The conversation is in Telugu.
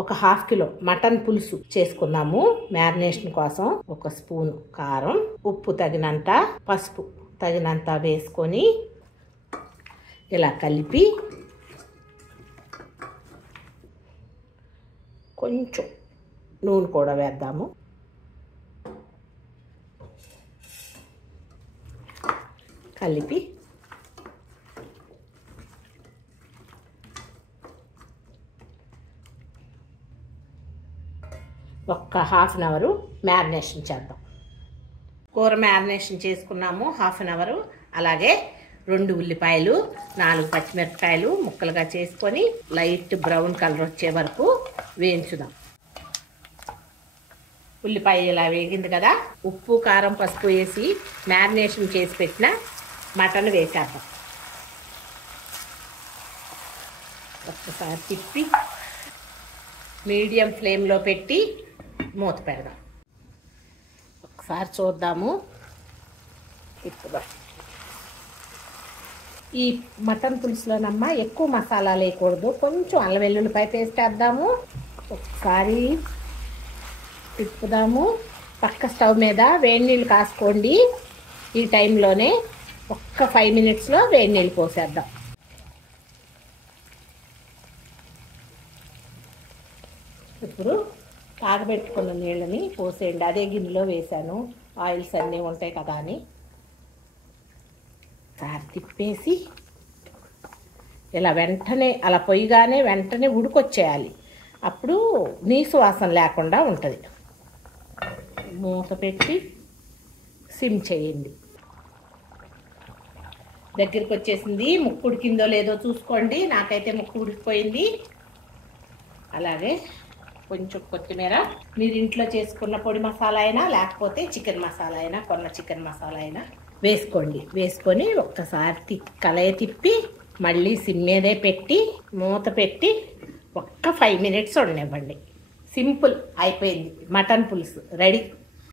ఒక హాఫ్ కిలో మటన్ పులుసు చేసుకున్నాము. మ్యారినేషన్ కోసం 1 స్పూన్ కారం, ఉప్పు తగినంత, పసుపు తగినంత వేసుకొని ఇలా కలిపి కొంచెం నూనె కూడా వేద్దాము. కలిపి ఒక హాఫ్ అన్ అవర్ మ్యారినేషన్ చేద్దాం. కూర మ్యారినేషన్ చేసుకున్నాము హాఫ్ అన్ అవర్. అలాగే 2 ఉల్లిపాయలు, 4 పచ్చిమిరపకాయలు ముక్కలుగా చేసుకొని లైట్ బ్రౌన్ కలర్ వచ్చే వరకు వేయించుదాం. ఉల్లిపాయ ఇలా వేగింది కదా, ఉప్పు కారం పసుపు వేసి మ్యారినేషన్ చేసి పెట్టిన మటన్ వేసేద్దాం. ఒక్కసారి తిప్పి మీడియం ఫ్లేమ్లో పెట్టి మూత పెడదాం. ఒకసారి చూద్దాము. తిప్పుదాం. ఈ మటన్ పులుసులోనమ్మా ఎక్కువ మసాలా లేకూడదు, కొంచెం అల్లం వెల్లుల్లిపాయ పేస్ట్ వేద్దాము. ఒకసారి తిప్పుదాము. పక్క స్టవ్ మీద వేడి నీళ్ళు కాసుకోండి. ఈ టైంలోనే ఒక్క 5 మినిట్స్లో వేడి నీళ్ళు పోసేద్దాం. ఇప్పుడు కాగబెట్టుకున్న నీళ్ళని పోసేయండి. అదే గిన్నెలో వేసాను, ఆయిల్స్ అన్నీ ఉంటాయి కదా అని. సారి తిప్పేసి ఇలా వెంటనే అలా పొయ్యిగానే వెంటనే ఉడికొచ్చేయాలి. అప్పుడు నీసు వాసన లేకుండా ఉంటుంది. మూత పెట్టి సిమ్ చేయండి. దగ్గరికి వచ్చేసింది. ముక్కు ఉడికిందో లేదో చూసుకోండి. నాకైతే ముక్కు ఉడికిపోయింది. అలాగే కొంచెం కొత్తిమీర, మీరు ఇంట్లో చేసుకున్న పొడి మసాలా అయినా లేకపోతే చికెన్ మసాలా అయినా, కొన్న చికెన్ మసాలా అయినా వేసుకోండి. వేసుకొని ఒక్కసారి కలయి తిప్పి మళ్ళీ సిమ్ మీదే పెట్టి మూత పెట్టి ఒక్క 5 మినిట్స్ ఉండనివ్వండి. సింపుల్ అయిపోయింది. మటన్ పులుసు రెడీ.